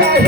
माझी